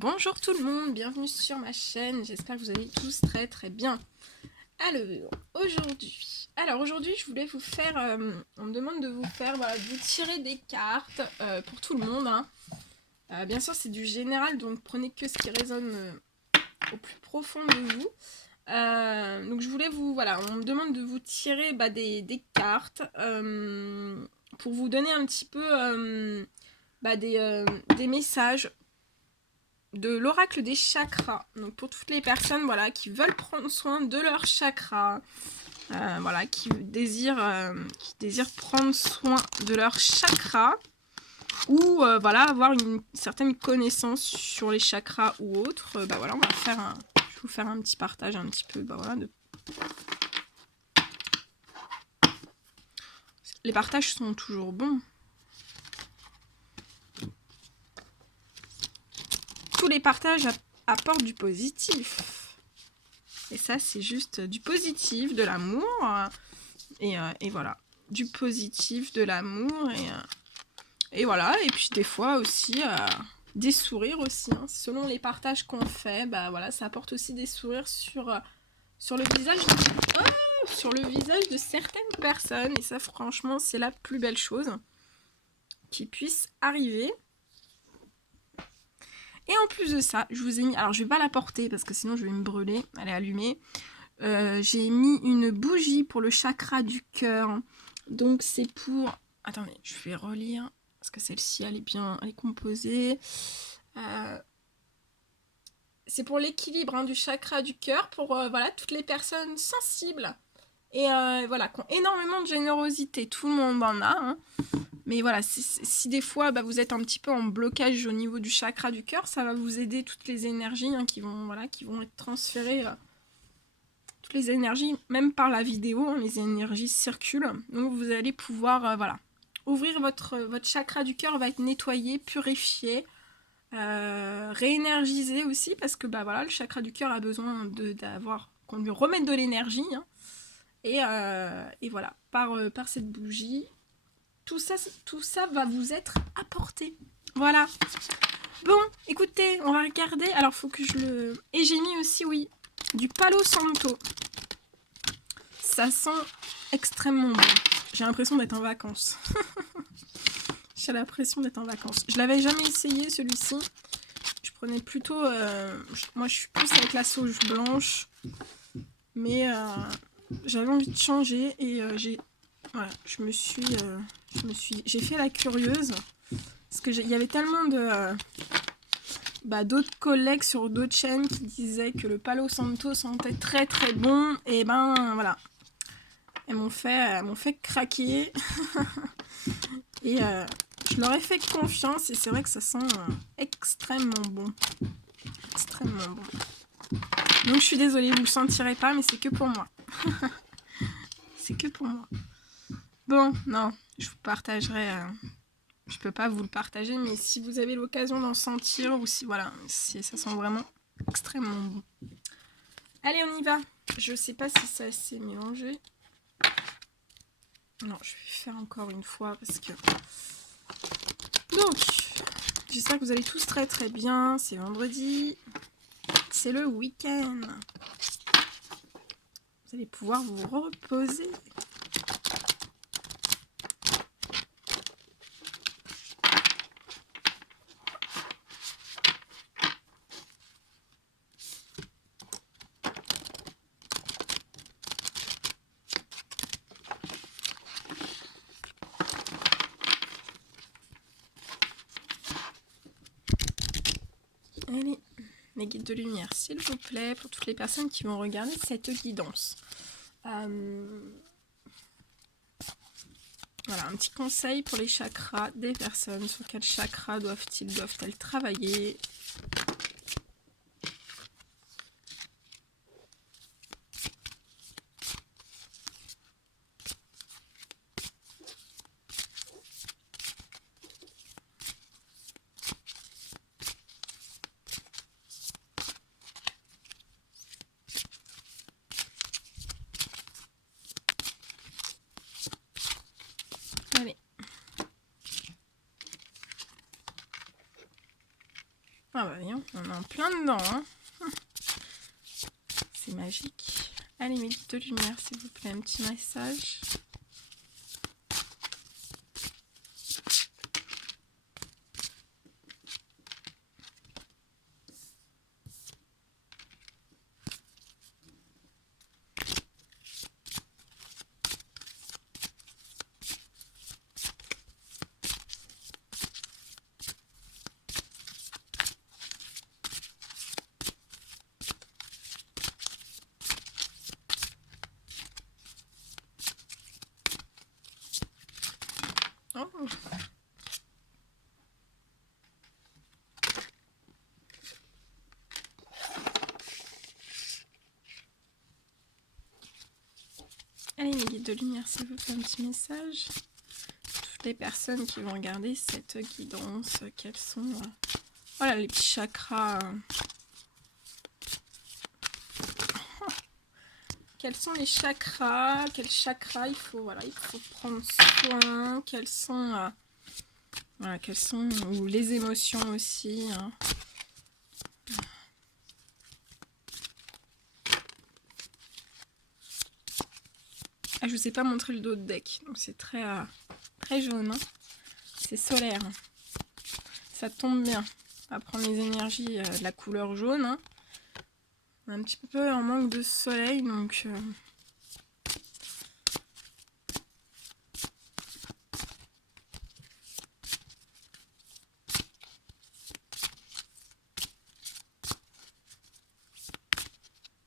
Bonjour tout le monde, bienvenue sur ma chaîne, j'espère que vous allez tous très très bien. Aujourd'hui je voulais vous faire, on me demande de vous faire, voilà, de vous tirer des cartes pour tout le monde. Hein. Bien sûr c'est du général, donc prenez que ce qui résonne au plus profond de vous. Donc je voulais vous, voilà, on me demande de vous tirer des cartes pour vous donner un petit peu des messages de l'oracle des chakras. Donc pour toutes les personnes, voilà, qui veulent prendre soin de leurs chakras, voilà, qui désirent prendre soin de leurs chakras, ou voilà, avoir une certaine connaissance sur les chakras ou autres, voilà, on va faire je vais vous faire un petit partage un petit peu, voilà, les partages sont toujours bons. Tous les partages apportent du positif. Et ça, c'est juste du positif, de l'amour. Et voilà, du positif, de l'amour. Et voilà, et puis des fois aussi, des sourires aussi. Hein. Selon les partages qu'on fait, voilà, ça apporte aussi des sourires sur le visage sur le visage de certaines personnes. Et ça, franchement, c'est la plus belle chose qui puisse arriver. Et en plus de ça, je vous ai mis... Alors, je vais pas la porter parce que sinon, je vais me brûler. Elle est allumée. J'ai mis une bougie pour le chakra du cœur. Donc, c'est pour... Attendez, je vais relire. Parce que celle-ci, elle est composée. C'est pour l'équilibre du chakra du cœur. Pour voilà, toutes les personnes sensibles. Et voilà, qui ont énormément de générosité. Tout le monde en a. Hein. Mais voilà, si des fois vous êtes un petit peu en blocage au niveau du chakra du cœur, ça va vous aider toutes les énergies qui vont être transférées, toutes les énergies, même par la vidéo, hein, les énergies circulent. Donc vous allez pouvoir ouvrir votre chakra du cœur, va être nettoyé, purifié, réénergisé aussi, parce que voilà, le chakra du cœur a besoin qu'on lui remette de l'énergie. Hein. Et voilà, par cette bougie. Tout ça va vous être apporté. Voilà. Bon, écoutez, on va regarder. Alors, faut que je le... Et j'ai mis aussi, oui, du Palo Santo. Ça sent extrêmement bon. J'ai l'impression d'être en vacances. J'ai l'impression d'être en vacances. Je l'avais jamais essayé, celui-ci. Je prenais plutôt... moi, je suis plus avec la sauge blanche. Mais j'avais envie de changer. Et voilà, j'ai fait la curieuse parce que il y avait tellement de d'autres collègues sur d'autres chaînes qui disaient que le Palo Santo sentait très très bon, et voilà, elles m'ont fait craquer. Et je leur ai fait confiance et c'est vrai que ça sent extrêmement bon, donc je suis désolée, vous le sentirez pas, mais c'est que pour moi. C'est que pour moi. Bon, non, je vous partagerai. Je peux pas vous le partager, mais si vous avez l'occasion d'en sentir, ou si voilà, si ça sent vraiment extrêmement bon. Allez, on y va. Je sais pas si ça s'est mélangé. Non, je vais faire encore une fois parce que. Donc, j'espère que vous allez tous très très bien. C'est vendredi. C'est le week-end. Vous allez pouvoir vous reposer. Allez, mes guides de lumière, s'il vous plaît, pour toutes les personnes qui vont regarder cette guidance. Voilà, un petit conseil pour les chakras des personnes. Sur quel chakra doivent-elles travailler? Allez. Ah bah voyons, on est en plein dedans, hein. C'est magique. Allez, mes guides de lumière, s'il vous plaît, un petit massage. Oh. Allez, mes guides de lumière, s'il vous plaît, un petit message. Toutes les personnes qui vont regarder cette guidance, quels sont voilà, les petits chakras. Quels sont les chakras? Quels chakras il faut prendre soin? Quels sont ou les émotions aussi, hein. Ah, je vous ai pas montré le dos de deck, donc c'est très jaune, hein. C'est solaire, hein. Ça tombe bien. On va prendre les énergies de la couleur jaune, hein. On est un petit peu en manque de soleil, donc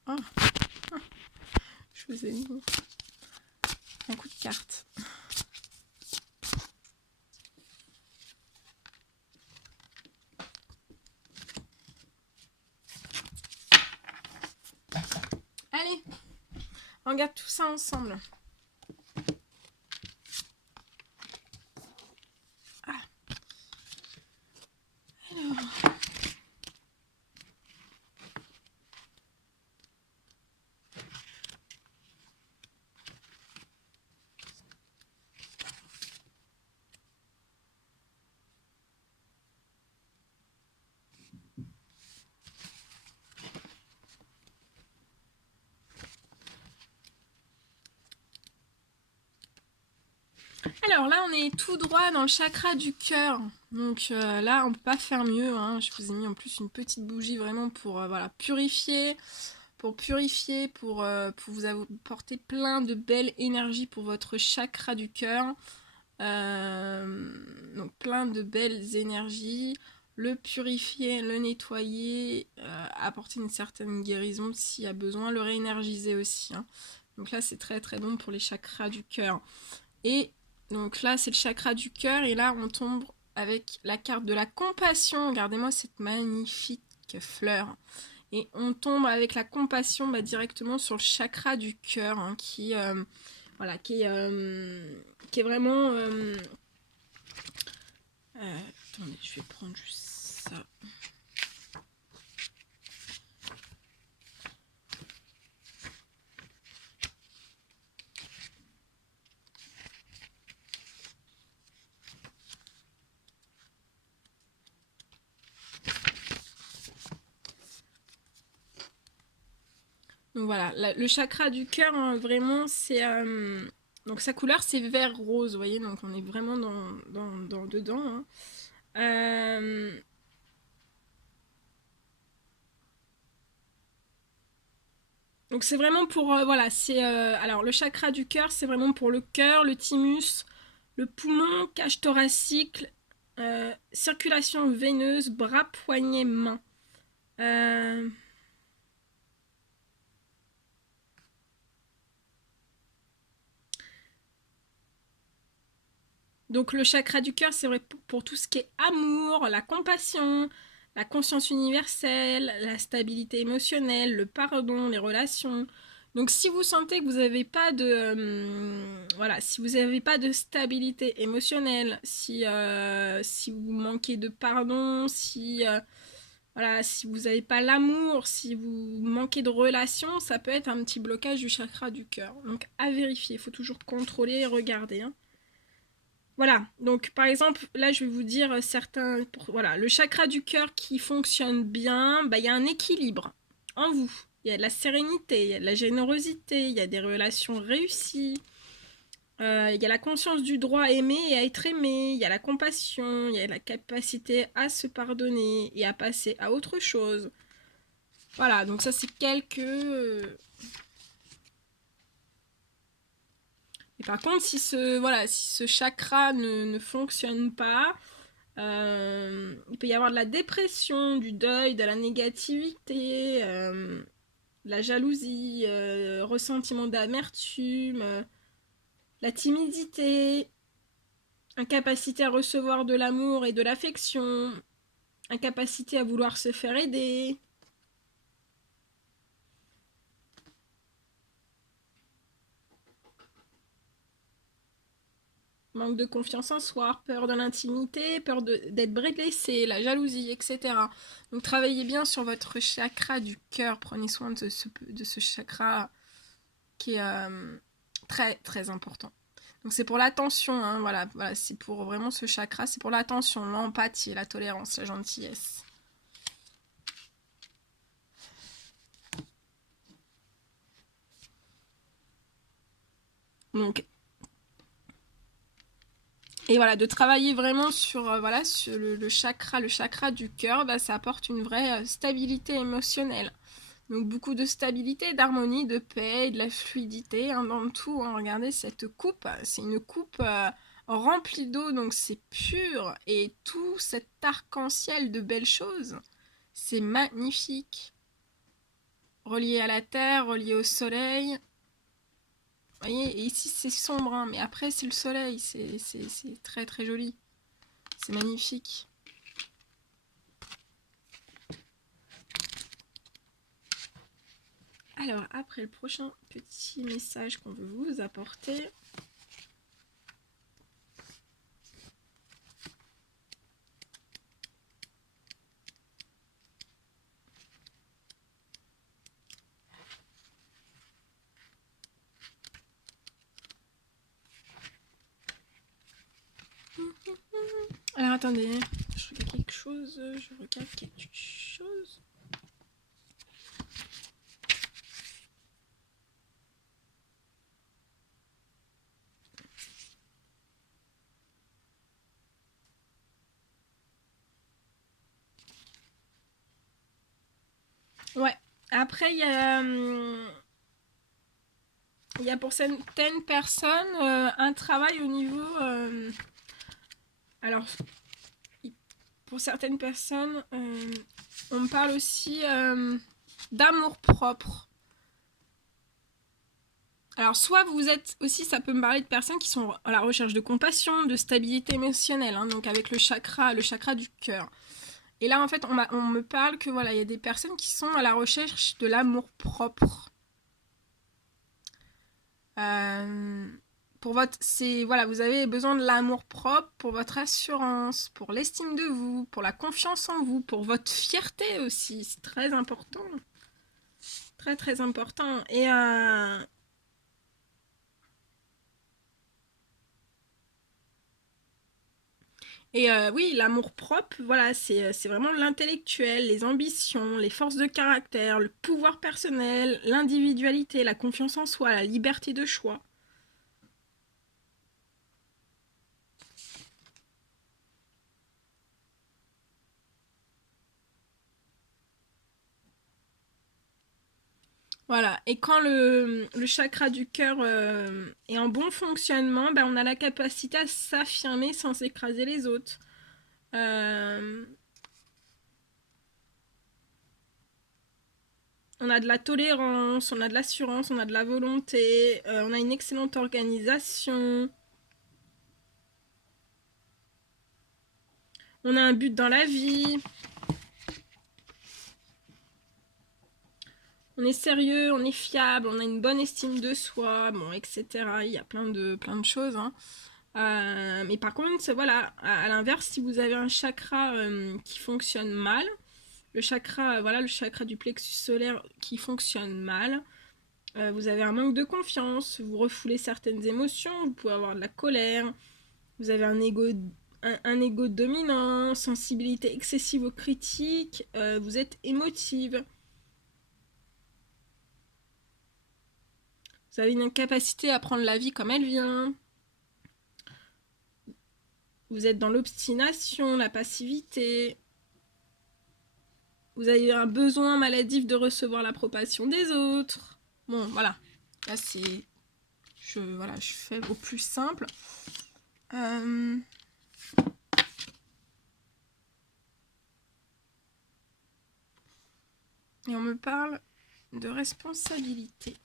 oh. Je vous ai mis un coup de carte. Allez, on regarde tout ça ensemble. Ah. Alors. Alors là, on est tout droit dans le chakra du cœur. Donc là, on ne peut pas faire mieux, hein. Je vous ai mis en plus une petite bougie vraiment pour voilà, purifier. Pour vous apporter plein de belles énergies pour votre chakra du cœur. Donc plein de belles énergies. Le purifier, le nettoyer, apporter une certaine guérison s'il y a besoin. Le réénergiser aussi, hein. Donc là, c'est très très bon pour les chakras du cœur. Et donc là, c'est le chakra du cœur. Et là, on tombe avec la carte de la compassion. Regardez-moi cette magnifique fleur. Et on tombe avec la compassion directement sur le chakra du cœur, hein, voilà, qui est vraiment... attendez, je vais prendre juste ça. Donc voilà, le chakra du cœur, hein, vraiment, c'est... donc sa couleur, c'est vert rose, vous voyez, donc on est vraiment dedans, hein. Donc c'est vraiment pour... voilà, c'est... alors le chakra du cœur, c'est vraiment pour le cœur, le thymus, le poumon, cage thoracique, circulation veineuse, bras, poignets, mains. Donc le chakra du cœur, c'est vrai pour tout ce qui est amour, la compassion, la conscience universelle, la stabilité émotionnelle, le pardon, les relations. Donc si vous sentez que vous n'avez pas de voilà, si vous n'avez pas de stabilité émotionnelle, si vous manquez de pardon, voilà, si vous n'avez pas l'amour, si vous manquez de relations, ça peut être un petit blocage du chakra du cœur. Donc à vérifier, il faut toujours contrôler et regarder, hein. Voilà, donc par exemple, là je vais vous dire certains... voilà, le chakra du cœur qui fonctionne bien, bah, il y a un équilibre en vous. Il y a de la sérénité, il y a de la générosité, il y a des relations réussies, il y a la conscience du droit à aimer et à être aimé, il y a la compassion, il y a la capacité à se pardonner et à passer à autre chose. Voilà, donc ça c'est quelques... Et par contre, si ce chakra ne fonctionne pas, il peut y avoir de la dépression, du deuil, de la négativité, de la jalousie, ressentiment d'amertume, la timidité, incapacité à recevoir de l'amour et de l'affection, incapacité à vouloir se faire aider. Manque de confiance en soi, peur de l'intimité, peur d'être blessé, la jalousie, etc. Donc travaillez bien sur votre chakra du cœur, prenez soin de ce chakra qui est très très important. Donc c'est pour l'attention, hein, voilà, c'est pour vraiment ce chakra, c'est pour l'attention, l'empathie, la tolérance, la gentillesse. Donc, et voilà, de travailler vraiment sur, sur le chakra du cœur, bah, ça apporte une vraie stabilité émotionnelle. Donc beaucoup de stabilité, d'harmonie, de paix, de la fluidité hein, dans le tout. Hein. Regardez cette coupe, c'est une coupe remplie d'eau, donc c'est pur. Et tout cet arc-en-ciel de belles choses, c'est magnifique. Relié à la terre, relié au soleil. Vous voyez, et ici c'est sombre, hein, mais après c'est le soleil, c'est très très joli. C'est magnifique. Alors après le prochain petit message qu'on veut vous apporter. Alors attendez, je regarde quelque chose, Ouais, après il y a pour certaines personnes un travail au niveau... alors, pour certaines personnes, on me parle aussi d'amour propre. Alors, soit vous êtes aussi, ça peut me parler de personnes qui sont à la recherche de compassion, de stabilité émotionnelle, hein, donc avec le chakra du cœur. Et là, en fait, on me parle que voilà, il y a des personnes qui sont à la recherche de l'amour propre. Pour votre, voilà, vous avez besoin de l'amour propre pour votre assurance, pour l'estime de vous, pour la confiance en vous, pour votre fierté aussi. C'est très important, très très important. Oui, l'amour propre, voilà, c'est vraiment l'intellectuel, les ambitions, les forces de caractère, le pouvoir personnel, l'individualité, la confiance en soi, la liberté de choix. Voilà, et quand le chakra du cœur est en bon fonctionnement, ben, on a la capacité à s'affirmer sans écraser les autres. On a de la tolérance, on a de l'assurance, on a de la volonté, on a une excellente organisation. On a un but dans la vie. On est sérieux, on est fiable, on a une bonne estime de soi, bon, etc. Il y a plein de choses. Hein. Mais par contre, voilà, à l'inverse, si vous avez un chakra qui fonctionne mal, le chakra, le chakra du plexus solaire qui fonctionne mal, vous avez un manque de confiance, vous refoulez certaines émotions, vous pouvez avoir de la colère, Vous avez un ego dominant, sensibilité excessive aux critiques, vous êtes émotive. Vous avez une incapacité à prendre la vie comme elle vient. Vous êtes dans l'obstination, la passivité. Vous avez un besoin maladif de recevoir l'approbation des autres. Bon, voilà. Là, c'est... Voilà, je fais au plus simple. Et on me parle de responsabilité.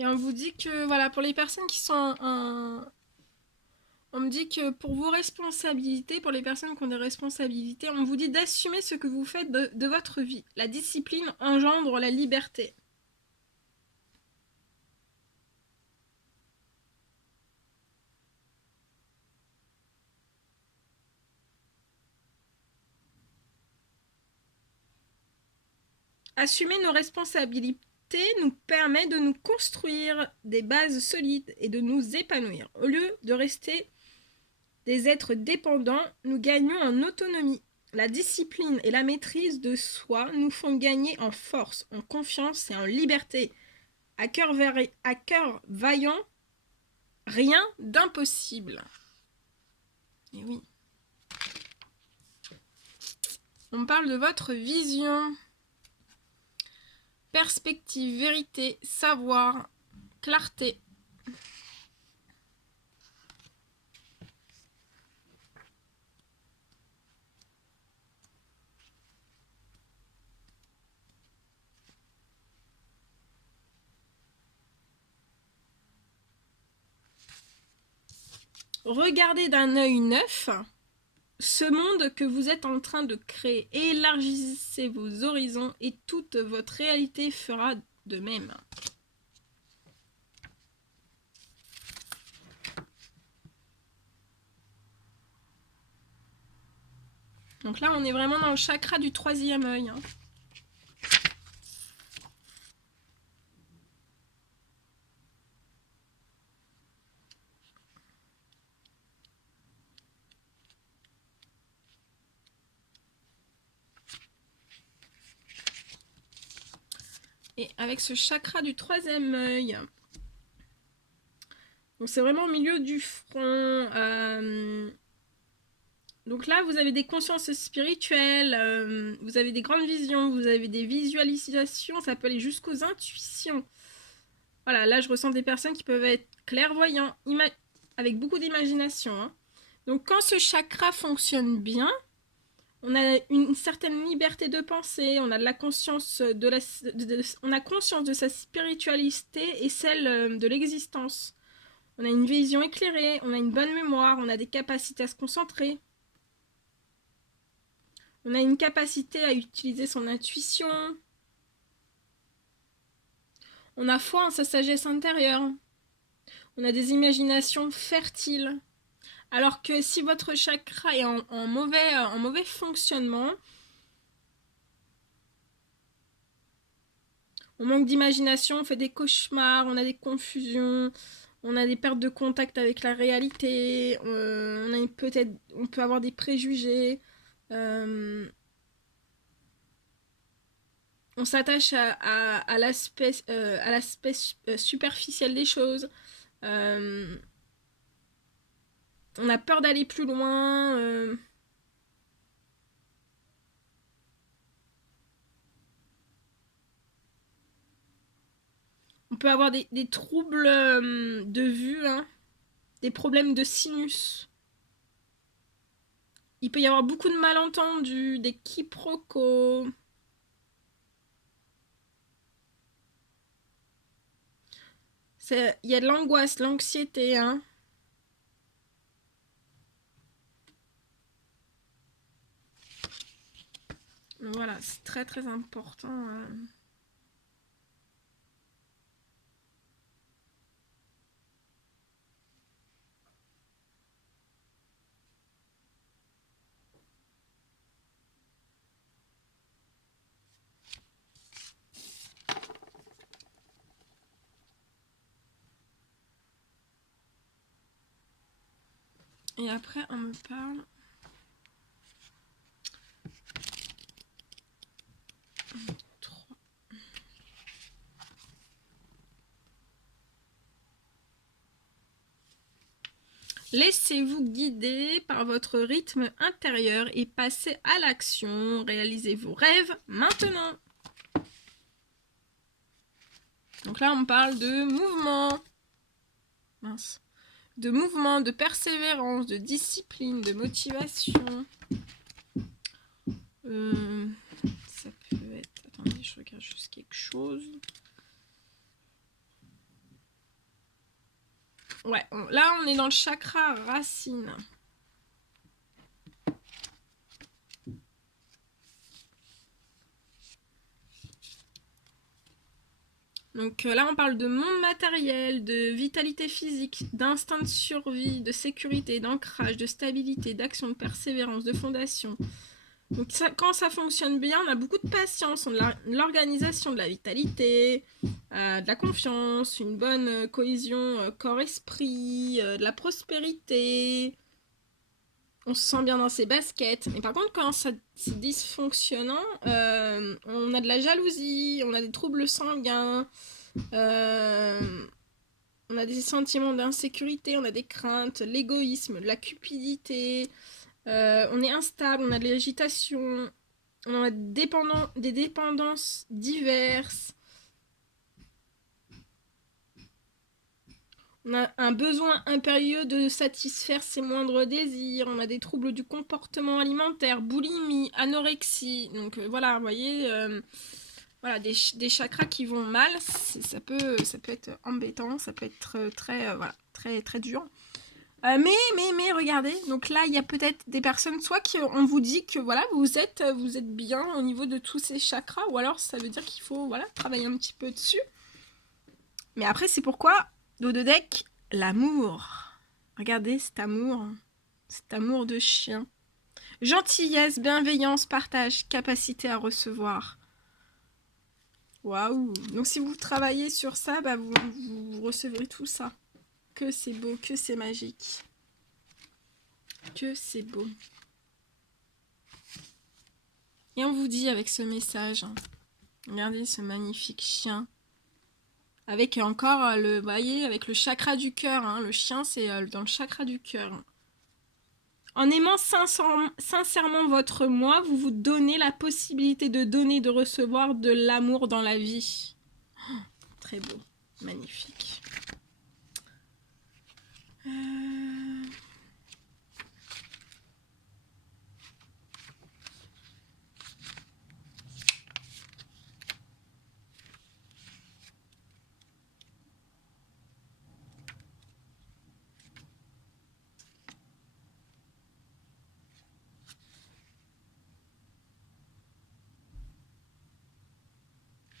Et on vous dit que, voilà, pour les personnes qui sont en... On me dit que pour vos responsabilités, pour les personnes qui ont des responsabilités, on vous dit d'assumer ce que vous faites de votre vie. La discipline engendre la liberté. Assumer nos responsabilités nous permet de nous construire des bases solides et de nous épanouir. Au lieu de rester des êtres dépendants, nous gagnons en autonomie. La discipline et la maîtrise de soi nous font gagner en force, en confiance et en liberté. À cœur vaillant, rien d'impossible. Et oui. On parle de votre vision. Perspective, vérité, savoir, clarté. Regardez d'un œil neuf ce monde que vous êtes en train de créer. Élargissez vos horizons et toute votre réalité fera de même. Donc là, on est vraiment dans le chakra du troisième œil. Hein. Et avec ce chakra du troisième œil, donc c'est vraiment au milieu du front. Donc là, vous avez des consciences spirituelles, vous avez des grandes visions, vous avez des visualisations, ça peut aller jusqu'aux intuitions. Voilà, là je ressens des personnes qui peuvent être clairvoyants, avec beaucoup d'imagination. Hein. Donc quand ce chakra fonctionne bien, on a une certaine liberté de penser, on a de la conscience on a conscience de sa spiritualité et celle de l'existence. On a une vision éclairée, on a une bonne mémoire, on a des capacités à se concentrer. On a une capacité à utiliser son intuition. On a foi en sa sagesse intérieure. On a des imaginations fertiles. Alors que si votre chakra est en mauvais fonctionnement, on manque d'imagination, on fait des cauchemars, on a des confusions, on a des pertes de contact avec la réalité, on peut avoir des préjugés. On s'attache à l'aspect superficiel des choses. On a peur d'aller plus loin. On peut avoir des troubles de vue, hein, des problèmes de sinus. Il peut y avoir beaucoup de malentendus, des quiproquos. Il y a de l'angoisse, l'anxiété. Hein. Voilà, c'est très très important. Et après, on me parle... Laissez-vous guider par votre rythme intérieur et passez à l'action. Réalisez vos rêves maintenant. Donc là, on parle de mouvement. Mince. De mouvement, de persévérance, de discipline, de motivation. Ça peut être... Attendez, je regarde juste quelque chose. Ouais, là, on est dans le chakra racine. Donc là, on parle de monde matériel, de vitalité physique, d'instinct de survie, de sécurité, d'ancrage, de stabilité, d'action, de persévérance, de fondation. Donc ça, quand ça fonctionne bien, on a beaucoup de patience, on a de l'organisation, de la vitalité, de la confiance, une bonne cohésion corps-esprit, de la prospérité. On se sent bien dans ses baskets. Mais par contre, quand c'est dysfonctionnant, on a de la jalousie, on a des troubles sanguins, on a des sentiments d'insécurité, on a des craintes, l'égoïsme, la cupidité, on est instable, on a de l'agitation, on a des dépendances diverses. On a un besoin impérieux de satisfaire ses moindres désirs. On a des troubles du comportement alimentaire, boulimie, anorexie. Donc voilà, vous voyez, voilà, des chakras qui vont mal, ça peut être embêtant, ça peut être très dur. Mais regardez, donc là il y a peut-être des personnes, soit qu'on vous dit que voilà, vous êtes bien au niveau de tous ces chakras, ou alors ça veut dire qu'il faut travailler un petit peu dessus. Mais après, c'est pourquoi dos de deck, l'amour. Regardez cet amour de chien. Gentillesse, bienveillance, partage, capacité à recevoir. Waouh! Donc si vous travaillez sur ça, bah vous recevrez tout ça. Que c'est beau, que c'est magique. Que c'est beau. Et on vous dit avec ce message, regardez ce magnifique chien. Avec encore vous voyez, avec le chakra du cœur. Hein, le chien, c'est dans le chakra du cœur. En aimant sincèrement votre moi, vous vous donnez la possibilité de donner, de recevoir de l'amour dans la vie. Oh, très beau, magnifique.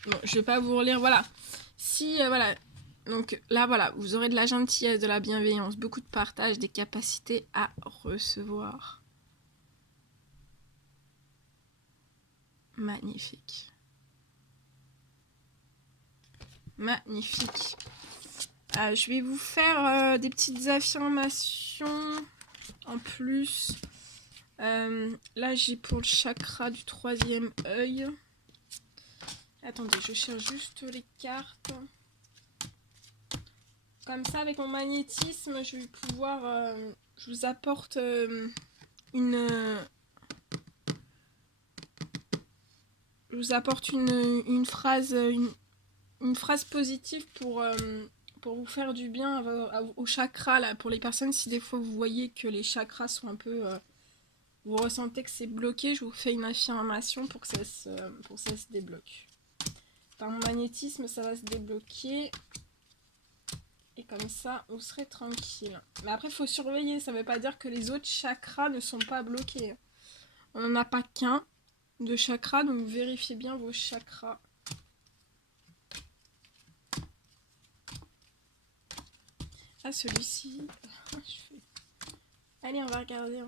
Bon, je vais pas vous relire, voilà. Si, voilà. Donc là, voilà, vous aurez de la gentillesse, de la bienveillance, beaucoup de partage, des capacités à recevoir. Magnifique. Magnifique. Je vais vous faire des petites affirmations en plus. Là, j'ai pour le chakra du 3e œil. Attendez, je cherche juste les cartes. Comme ça, avec mon magnétisme, je vais pouvoir... je vous apporte une phrase... Une phrase positive pour vous faire du bien au chakra, là, pour les personnes, si des fois vous voyez que les chakras sont un peu... vous ressentez que c'est bloqué, je vous fais une affirmation pour que ça se débloque. Par mon magnétisme, ça va se débloquer. Et comme ça, vous serez tranquille. Mais après, il faut surveiller. Ça ne veut pas dire que les autres chakras ne sont pas bloqués. On n'en a pas qu'un de chakra, donc vérifiez bien vos chakras. Ah, celui-ci. Allez, on va regarder.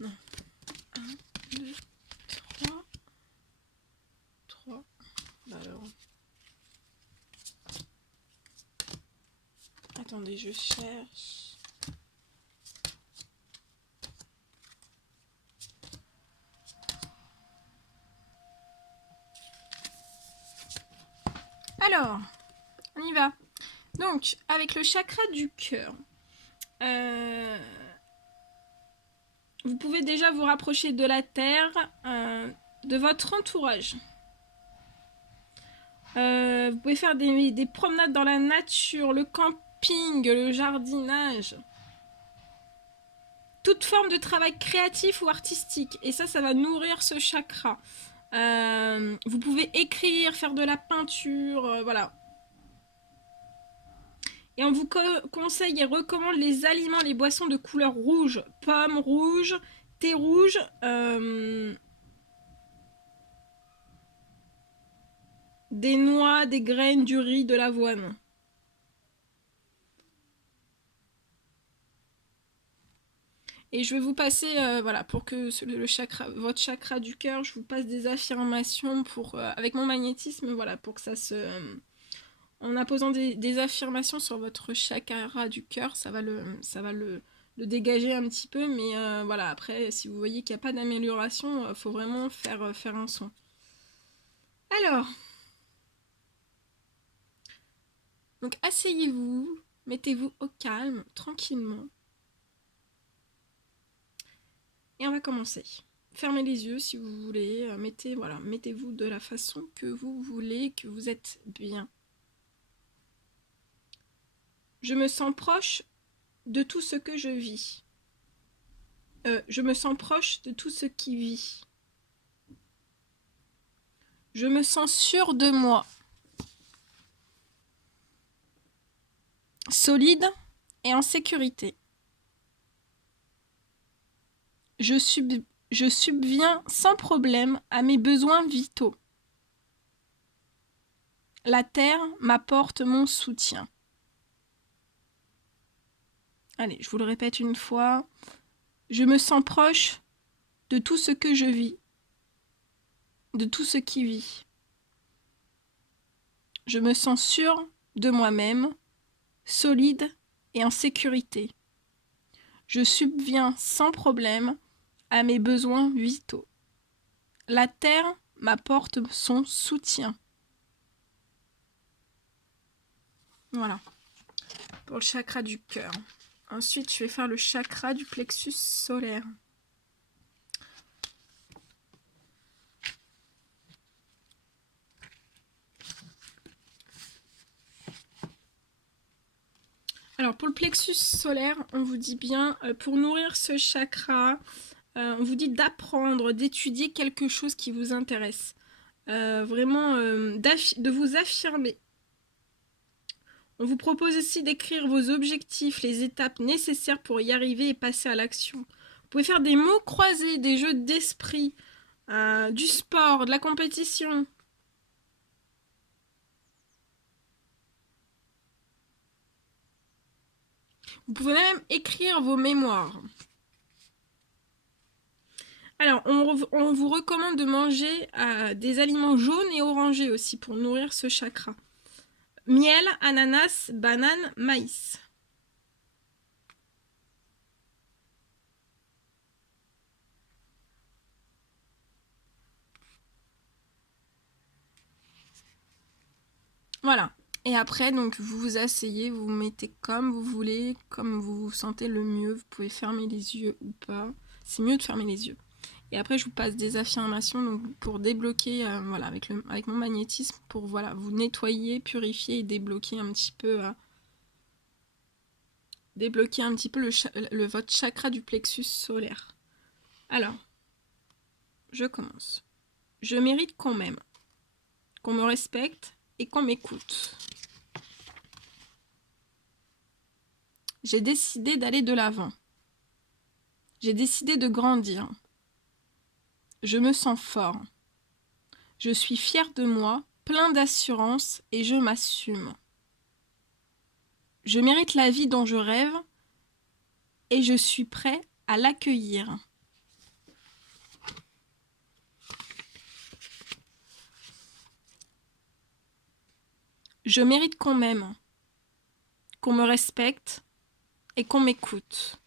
Non. 1, 2, 3. Attendez, je cherche. Alors, on y va. Donc, avec le chakra du cœur, vous pouvez déjà vous rapprocher de la terre, de votre entourage. Vous pouvez faire des promenades dans la nature, le camping, le jardinage. Toute forme de travail créatif ou artistique. Et ça va nourrir ce chakra. Vous pouvez écrire, faire de la peinture, voilà. Et on vous conseille et recommande les aliments, les boissons de couleur rouge. Pommes rouges, thé rouge, des noix, des graines, du riz, de l'avoine. Et je vais vous passer, voilà, pour que votre chakra du cœur, je vous passe des affirmations avec mon magnétisme, voilà, pour que ça se... en apposant des affirmations sur votre chakra du cœur, ça va le dégager un petit peu, mais voilà, après, si vous voyez qu'il n'y a pas d'amélioration, il faut vraiment faire un soin. Alors, donc asseyez-vous, mettez-vous au calme, tranquillement. Et on va commencer. Fermez les yeux si vous voulez, mettez-vous de la façon que vous voulez, que vous êtes bien. Je me sens proche de tout ce que je vis. Je me sens proche de tout ce qui vit. Je me sens sûre de moi. Solide et en sécurité. Je subviens sans problème à mes besoins vitaux. La terre m'apporte mon soutien. Allez, je vous le répète une fois. Je me sens proche de tout ce que je vis, de tout ce qui vit. Je me sens sûre de moi-même, solide et en sécurité. Je subviens sans problème à mes besoins vitaux. La terre m'apporte son soutien. Voilà, pour le chakra du cœur. Ensuite, je vais faire le chakra du plexus solaire. Alors, pour le plexus solaire, on vous dit bien, pour nourrir ce chakra, on vous dit d'apprendre, d'étudier quelque chose qui vous intéresse. Vraiment, de vous affirmer. On vous propose aussi d'écrire vos objectifs, les étapes nécessaires pour y arriver et passer à l'action. Vous pouvez faire des mots croisés, des jeux d'esprit, du sport, de la compétition. Vous pouvez même écrire vos mémoires. Alors, on vous recommande de manger des aliments jaunes et orangés aussi pour nourrir ce chakra. Miel, ananas, banane, maïs. Voilà. Et après, donc, vous vous asseyez, vous vous mettez comme vous voulez, comme vous vous sentez le mieux. Vous pouvez fermer les yeux ou pas. C'est mieux de fermer les yeux. Et après, je vous passe des affirmations donc, pour débloquer, voilà, avec mon magnétisme, pour voilà, vous nettoyer, purifier et débloquer un petit peu, votre chakra du plexus solaire. Alors, je commence. Je mérite qu'on m'aime, qu'on me respecte et qu'on m'écoute. J'ai décidé d'aller de l'avant. J'ai décidé de grandir. Je me sens fort. Je suis fière de moi, plein d'assurance et je m'assume. Je mérite la vie dont je rêve et je suis prêt à l'accueillir. Je mérite qu'on m'aime, qu'on me respecte et qu'on m'écoute.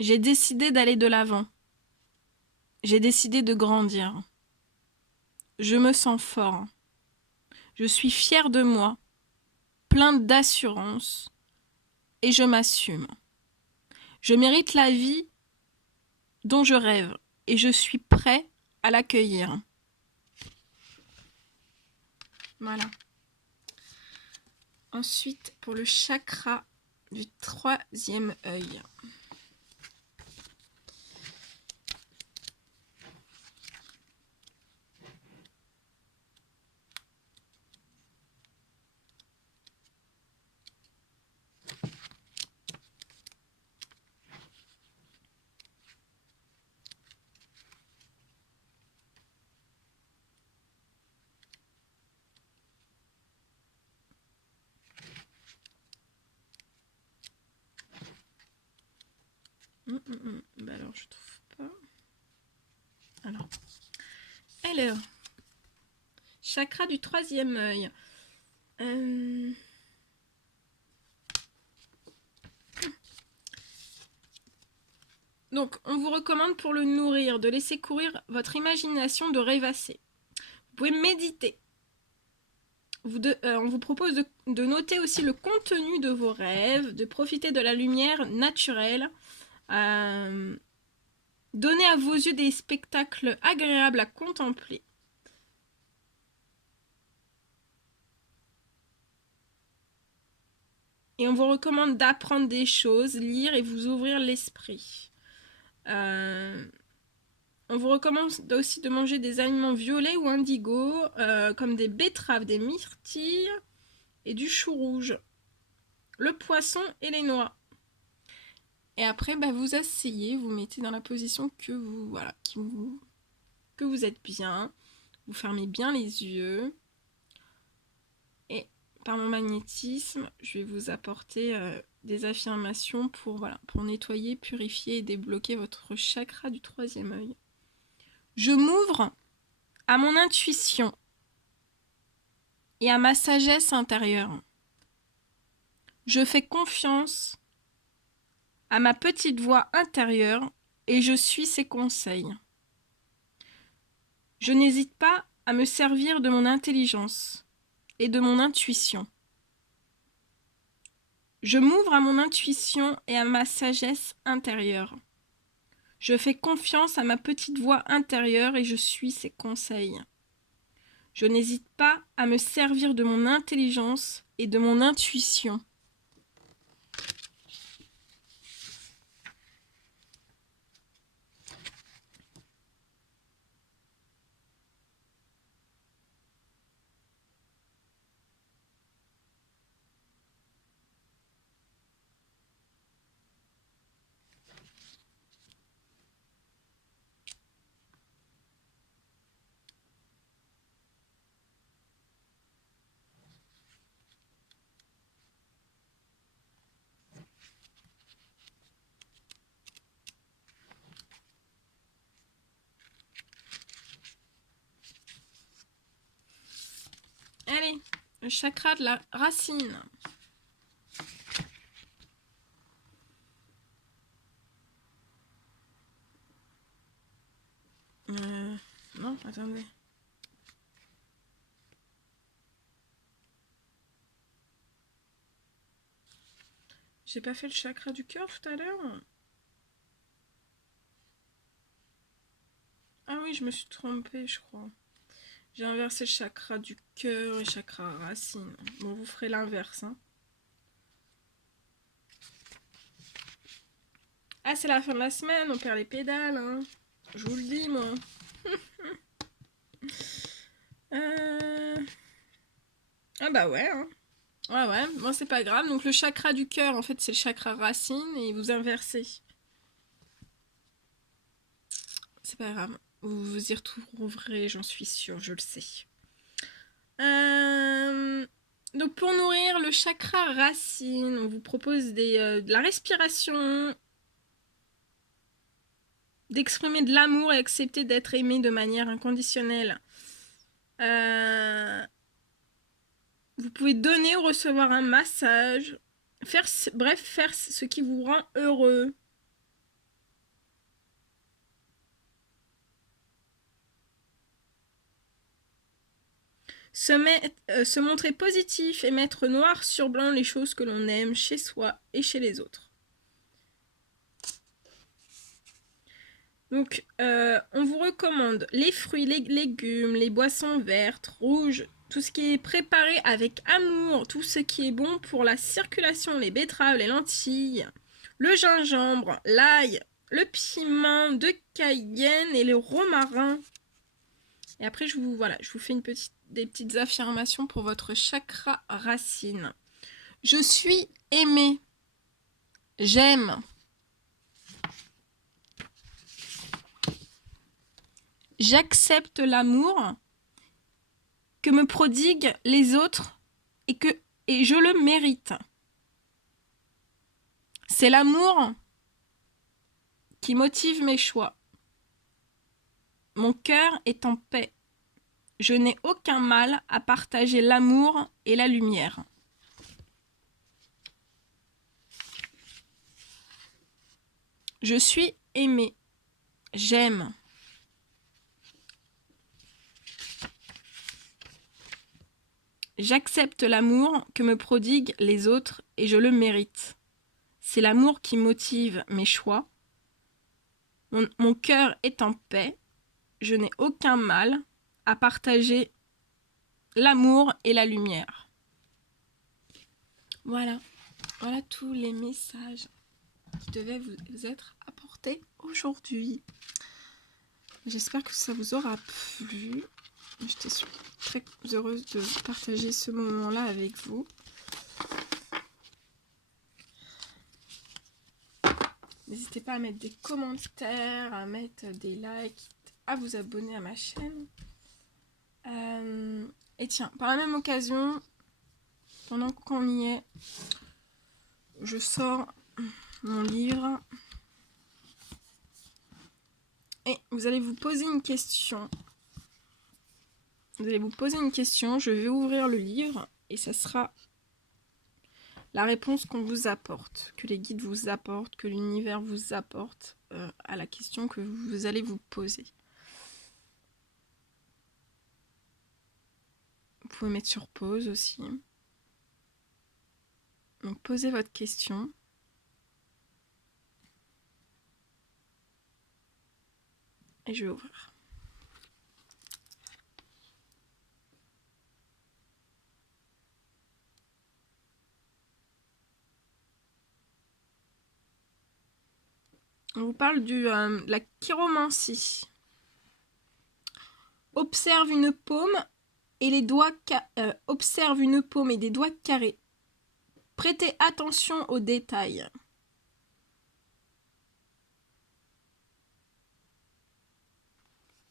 J'ai décidé d'aller de l'avant. J'ai décidé de grandir. Je me sens fort. Je suis fière de moi, plein d'assurance, et je m'assume. Je mérite la vie dont je rêve, et je suis prêt à l'accueillir. Voilà. Ensuite, pour le chakra du troisième œil. Bah alors, je trouve pas. Alors, chakra du troisième œil. Donc, on vous recommande pour le nourrir de laisser courir votre imagination de rêvasser. Vous pouvez méditer. On vous propose de noter aussi le contenu de vos rêves, de profiter de la lumière naturelle. Donnez à vos yeux des spectacles agréables à contempler. Et on vous recommande d'apprendre des choses, lire et vous ouvrir l'esprit. On vous recommande aussi de manger des aliments violets ou indigo, comme des betteraves, des myrtilles et du chou rouge, le poisson et les noix. Et après, vous asseyez, vous mettez dans la position que vous êtes bien. Vous fermez bien les yeux. Et par mon magnétisme, je vais vous apporter des affirmations pour nettoyer, purifier et débloquer votre chakra du troisième œil. Je m'ouvre à mon intuition et à ma sagesse intérieure. Je fais confiance à ma petite voix intérieure et je suis ses conseils. Je n'hésite pas à me servir de mon intelligence et de mon intuition. Je m'ouvre à mon intuition et à ma sagesse intérieure. Je fais confiance à ma petite voix intérieure et je suis ses conseils. Je n'hésite pas à me servir de mon intelligence et de mon intuition. Allez, le chakra de la racine. Non, attendez. J'ai pas fait le chakra du cœur tout à l'heure? Ah oui, je me suis trompée, je crois. J'ai inversé le chakra du cœur et le chakra racine. Bon, vous ferez l'inverse, hein. Ah, c'est la fin de la semaine, on perd les pédales, hein. Je vous le dis, moi. Ah bah ouais, hein. Ouais, bon, c'est pas grave. Donc le chakra du cœur, en fait, c'est le chakra racine et vous inversez. C'est pas grave. Vous vous y retrouverez, j'en suis sûre, je le sais. Donc pour nourrir le chakra racine, on vous propose de la respiration, d'exprimer de l'amour et accepter d'être aimé de manière inconditionnelle. Vous pouvez donner ou recevoir un massage. Bref, faire ce qui vous rend heureux. Se montrer positif et mettre noir sur blanc les choses que l'on aime chez soi et chez les autres. Donc, on vous recommande les fruits, les légumes, les boissons vertes, rouges, tout ce qui est préparé avec amour, tout ce qui est bon pour la circulation, les betteraves, les lentilles, le gingembre, l'ail, le piment de Cayenne et le romarin. Et après, je vous fais des petites affirmations pour votre chakra racine. Je suis aimée. J'aime. J'accepte l'amour que me prodiguent les autres et je le mérite. C'est l'amour qui motive mes choix. Mon cœur est en paix. Je n'ai aucun mal à partager l'amour et la lumière. Je suis aimée. J'aime. J'accepte l'amour que me prodiguent les autres et je le mérite. C'est l'amour qui motive mes choix. Mon cœur est en paix. Je n'ai aucun mal à partager l'amour et la lumière. Voilà. Voilà tous les messages qui devaient vous être apportés aujourd'hui. J'espère que ça vous aura plu. J'étais très heureuse de partager ce moment-là avec vous. N'hésitez pas à mettre des commentaires, à mettre des likes, à vous abonner à ma chaîne. Et tiens, par la même occasion, pendant qu'on y est, je sors mon livre. Et vous allez vous poser une question. Vous allez vous poser une question, je vais ouvrir le livre et ça sera la réponse qu'on vous apporte, que les guides vous apportent, que l'univers vous apporte à la question que vous allez vous poser. Vous pouvez mettre sur pause aussi. Donc posez votre question. Et je vais ouvrir. On vous parle de la chiromancie. Observe une paume et des doigts carrés. Prêtez attention aux détails.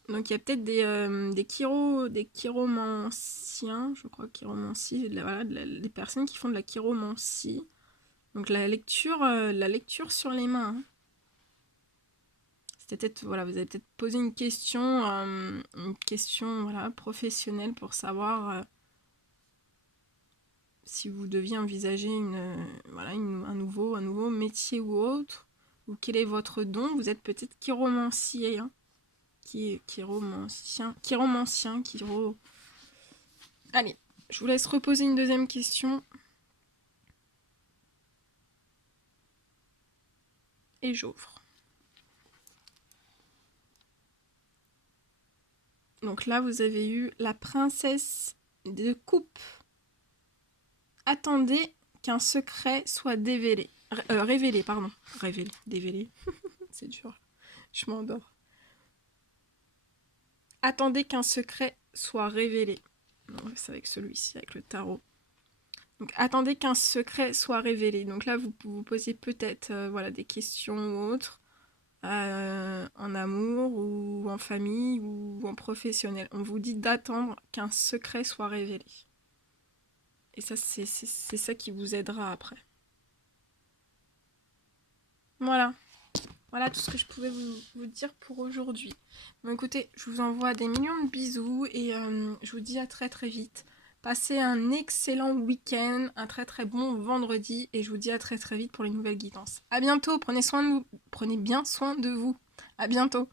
Donc il y a peut-être des chiromanciens, je crois, chiromancie, des personnes qui font de la chiromancie. Donc la lecture sur les mains. Hein. Vous avez peut-être posé une question professionnelle pour savoir si vous deviez envisager un nouveau métier ou autre, ou quel est votre don. Vous êtes peut-être chiromancier, hein. Chiromancien. Allez, je vous laisse reposer une deuxième question. Et j'ouvre. Donc là, vous avez eu la princesse de coupe. Attendez qu'un secret soit révélé. Dévélé. C'est dur. Je m'endors. Attendez qu'un secret soit révélé. C'est avec celui-ci, avec le tarot. Donc, attendez qu'un secret soit révélé. Donc là, vous vous posez peut-être des questions ou autres, en amour ou en famille ou en professionnel. On vous dit d'attendre qu'un secret soit révélé. Et ça, c'est ça qui vous aidera après. Voilà. Voilà tout ce que je pouvais vous dire pour aujourd'hui. Bon écoutez, je vous envoie des millions de bisous et je vous dis à très très vite. Passez un excellent week-end, un très très bon vendredi et je vous dis à très très vite pour les nouvelles guidances. À bientôt, prenez bien soin de vous. À bientôt.